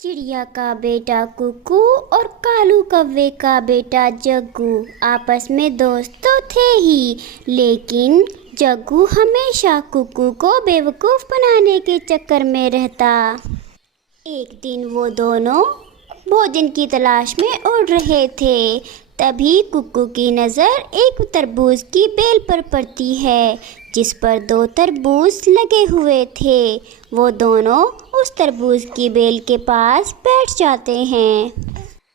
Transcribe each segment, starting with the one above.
चिड़िया का बेटा कुकू और कालू कौवे का बेटा जग्गू आपस में दोस्त तो थे ही, लेकिन जग्गू हमेशा कुकू को बेवकूफ़ बनाने के चक्कर में रहता। एक दिन वो दोनों भोजन की तलाश में उड़ रहे थे। तभी कुकू की नज़र एक तरबूज की बेल पर पड़ती है, जिस पर 2 तरबूज लगे हुए थे। वो दोनों उस तरबूज की बेल के पास बैठ जाते हैं।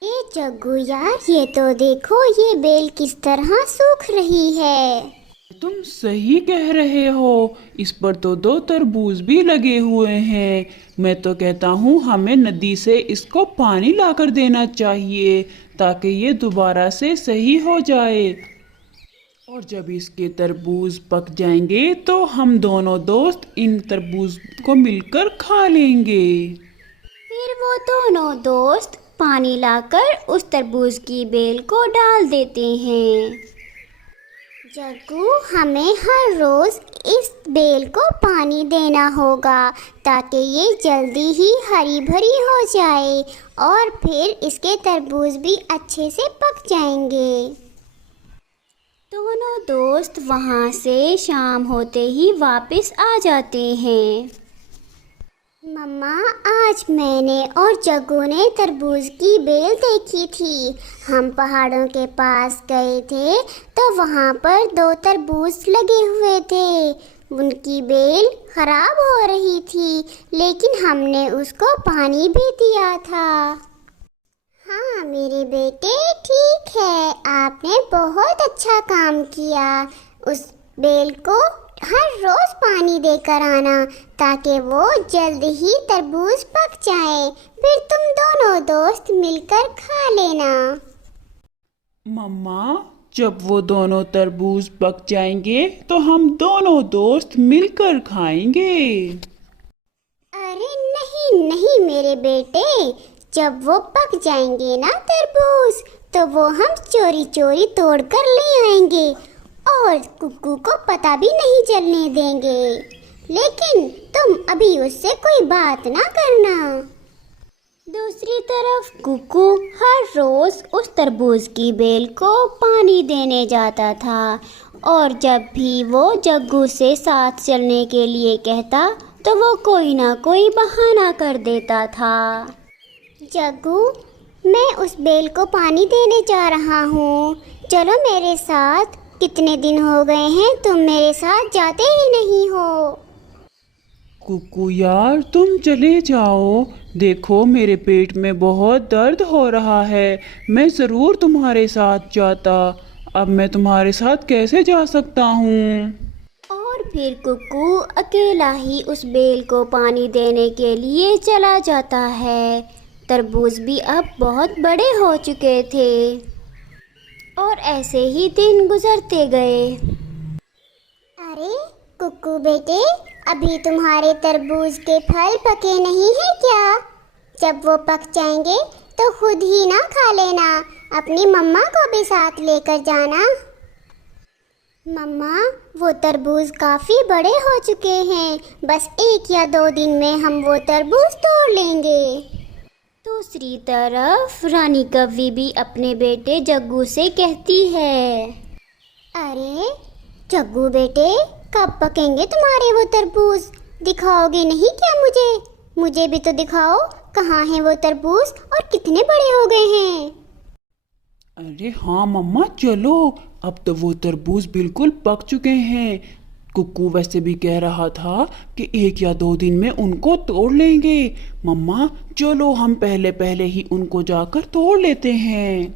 ए जग्गू यार, ये तो देखो, ये बेल किस तरह सूख रही है। तुम सही कह रहे हो, इस पर तो 2 तरबूज भी लगे हुए हैं। मैं तो कहता हूँ हमें नदी से इसको पानी लाकर देना चाहिए ताकि ये दोबारा से सही हो जाए। और जब इसके तरबूज पक जाएंगे तो हम दोनों दोस्त इन तरबूज को मिलकर खा लेंगे। फिर वो दोनों दोस्त पानी लाकर उस तरबूज की बेल को डाल देते हैं। जग्गू, हमें हर रोज इस बेल को पानी देना होगा ताकि ये जल्दी ही हरी भरी हो जाए और फिर इसके तरबूज भी अच्छे से पक जाएंगे। दोनों दोस्त वहाँ से शाम होते ही वापस आ जाते हैं। मम्मा, आज मैंने और जग्गू ने तरबूज की बेल देखी थी। हम पहाड़ों के पास गए थे तो वहाँ पर 2 तरबूज लगे हुए थे। उनकी बेल खराब हो रही थी, लेकिन हमने उसको पानी भी दिया था। हाँ मेरे बेटे, ठीक है, आपने बहुत अच्छा काम किया। उस बेल को हर रोज पानी देकर आना ताकि वो जल्द ही तरबूज पक जाए, फिर तुम दोनों दोस्त मिलकर खा लेना। मम्मा, जब वो दोनों तरबूज पक जाएंगे तो हम दोनों दोस्त मिलकर खाएंगे। अरे नहीं नहीं मेरे बेटे, जब वो पक जाएंगे ना तरबूज, तो वो हम चोरी चोरी तोड़ कर ले आएंगे और कुकू को पता भी नहीं चलने देंगे। लेकिन तुम अभी उससे कोई बात ना करना। दूसरी तरफ कुकू हर रोज उस तरबूज की बेल को पानी देने जाता था, और जब भी वो जग्गू से साथ चलने के लिए कहता तो वो कोई ना कोई बहाना कर देता था। जग्गू, मैं उस बेल को पानी देने जा रहा हूँ, चलो मेरे साथ। कितने दिन हो गए हैं तुम मेरे साथ जाते ही नहीं हो। कुकू यार, तुम चले जाओ। देखो मेरे पेट में बहुत दर्द हो रहा है, मैं ज़रूर तुम्हारे साथ जाता। अब मैं तुम्हारे साथ कैसे जा सकता हूँ। और फिर कुकू अकेला ही उस बेल को पानी देने के लिए चला जाता है। तरबूज भी अब बहुत बड़े हो चुके थे और ऐसे ही दिन गुजरते गए। अरे कुकू बेटे, अभी तुम्हारे तरबूज के फल पके नहीं हैं क्या? जब वो पक जाएंगे तो खुद ही ना खा लेना, अपनी मम्मा को भी साथ लेकर जाना। मम्मा, वो तरबूज काफ़ी बड़े हो चुके हैं, बस 1 या 2 दिन में हम वो तरबूज तोड़ लेंगे। दूसरी तरफ रानी कौवी भी अपने बेटे जग्गू से कहती है, अरे जग्गू बेटे, कब पकेंगे तुम्हारे वो तरबूज? दिखाओगे नहीं क्या मुझे भी तो दिखाओ, कहाँ हैं वो तरबूज और कितने बड़े हो गए हैं। अरे हाँ मम्मा, चलो, अब तो वो तरबूज बिल्कुल पक चुके हैं। कुक्कू वैसे भी कह रहा था कि 1 या 2 दिन में उनको तोड़ लेंगे। मम्मा चलो, हम पहले पहले ही उनको जाकर तोड़ लेते हैं।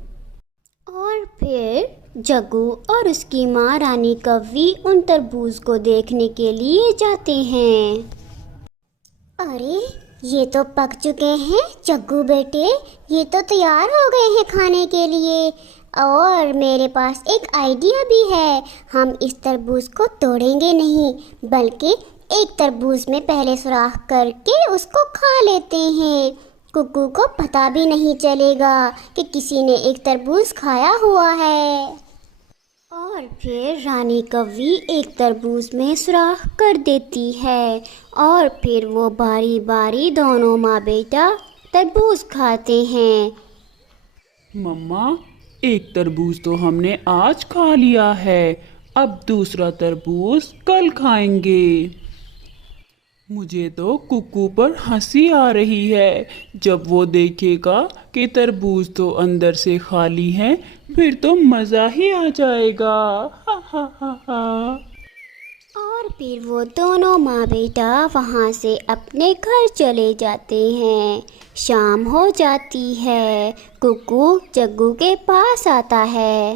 और फिर जग्गू और उसकी माँ रानी कौवी उन तरबूज को देखने के लिए जाते हैं। अरे ये तो पक चुके हैं जग्गू बेटे, ये तो तैयार हो गए हैं खाने के लिए। और मेरे पास एक आइडिया भी है, हम इस तरबूज को तोड़ेंगे नहीं, बल्कि एक तरबूज में पहले सुराख करके उसको खा लेते हैं। कुकू को पता भी नहीं चलेगा कि किसी ने एक तरबूज खाया हुआ है। और फिर रानी कौवी एक तरबूज में सुराख कर देती है और फिर वो बारी बारी दोनों माँ बेटा तरबूज खाते हैं। मम्मा, एक तरबूज तो हमने आज खा लिया है, अब दूसरा तरबूज कल खाएंगे। मुझे तो कुक्कू पर हंसी आ रही है। जब वो देखेगा कि तरबूज तो अंदर से खाली है, फिर तो मज़ा ही आ जाएगा। हा हा हा हा। और फिर वो दोनों माँ बेटा वहाँ से अपने घर चले जाते हैं। शाम हो जाती है। कुक्कू जग्गू के पास आता है।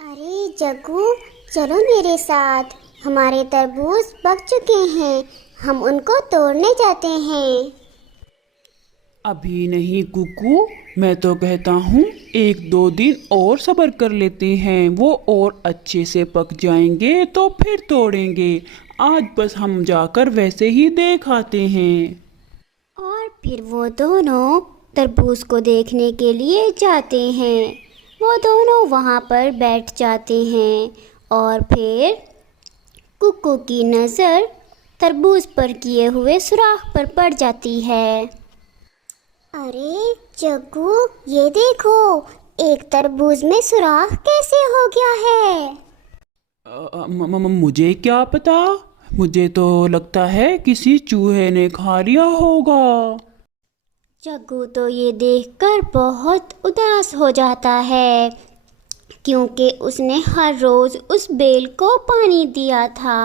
अरे जग्गू, चलो मेरे साथ, हमारे तरबूज पक चुके हैं, हम उनको तोड़ने जाते हैं। अभी नहीं कुक्कू, मैं तो कहता हूँ 1-2 दिन और सब्र कर लेते हैं, वो और अच्छे से पक जाएंगे तो फिर तोड़ेंगे। आज बस हम जाकर वैसे ही देख आते हैं। और फिर वो दोनों तरबूज को देखने के लिए जाते हैं। वो दोनों वहाँ पर बैठ जाते हैं और फिर कुक्कू की नज़र तरबूज पर किए हुए सुराख पर पड़ जाती है। अरे जग्गू, ये देखो, एक तरबूज में सुराख कैसे हो गया है? मुझे क्या पता, मुझे तो लगता है किसी चूहे ने खा लिया होगा। जग्गू तो ये देखकर बहुत उदास हो जाता है, क्योंकि उसने हर रोज़ उस बेल को पानी दिया था।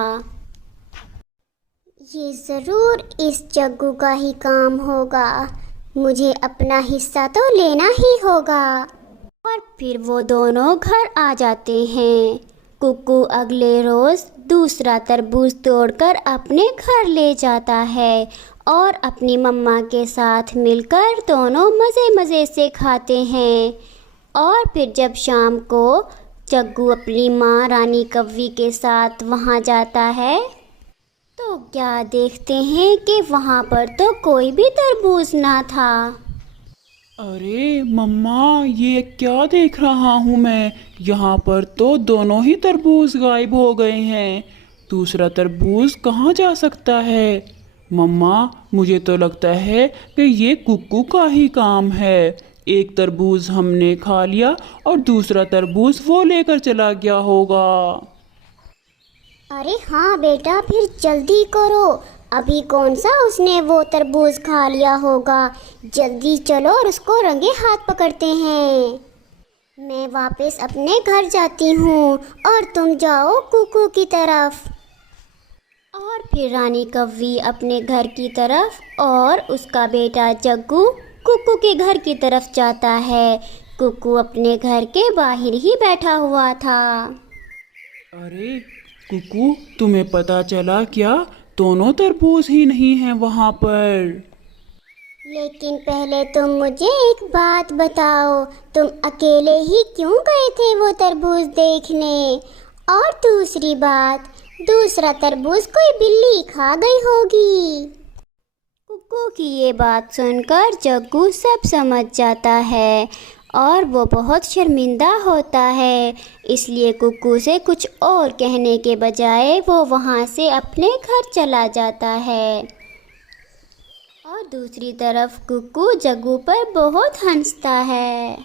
ये ज़रूर इस जग्गू का ही काम होगा, मुझे अपना हिस्सा तो लेना ही होगा। और फिर वो दोनों घर आ जाते हैं। कुक्कू अगले रोज़ दूसरा तरबूज तोड़कर अपने घर ले जाता है और अपनी मम्मा के साथ मिलकर दोनों मज़े मज़े से खाते हैं। और फिर जब शाम को जग्गू अपनी माँ रानी कव्वी के साथ वहाँ जाता है तो क्या देखते हैं कि वहाँ पर तो कोई भी तरबूज ना था। अरे मम्मा, ये क्या देख रहा हूँ मैं, यहाँ पर तो दोनों ही तरबूज गायब हो गए हैं। दूसरा तरबूज कहाँ जा सकता है? मम्मा, मुझे तो लगता है कि ये कुक्कू का ही काम है। एक तरबूज हमने खा लिया और दूसरा तरबूज वो लेकर चला गया होगा। अरे हाँ बेटा, फिर जल्दी करो, अभी कौन सा उसने वो तरबूज खा लिया होगा। जल्दी चलो और उसको रंगे हाथ पकड़ते हैं। मैं वापस अपने घर जाती हूँ और तुम जाओ कुक्कू की तरफ। और फिर रानी कव्वी अपने घर की तरफ और उसका बेटा जग्गू कुक्कू के घर की तरफ जाता है। कुक्कू अपने घर के बाहर ही बैठा हुआ था। अरे कुक्कू, तुम्हें पता चला क्या? दोनों तरबूज ही नहीं हैं वहाँ पर। लेकिन पहले तुम मुझे एक बात बताओ, तुम अकेले ही क्यों गए थे वो तरबूज देखने? और दूसरी बात, दूसरा तरबूज कोई बिल्ली खा गई होगी। कुक्कू की ये बात सुनकर जग्गू सब समझ जाता है और वो बहुत शर्मिंदा होता है। इसलिए कुक्कू से कुछ और कहने के बजाय वो वहाँ से अपने घर चला जाता है। और दूसरी तरफ कुक्कू जग्गू पर बहुत हंसता है।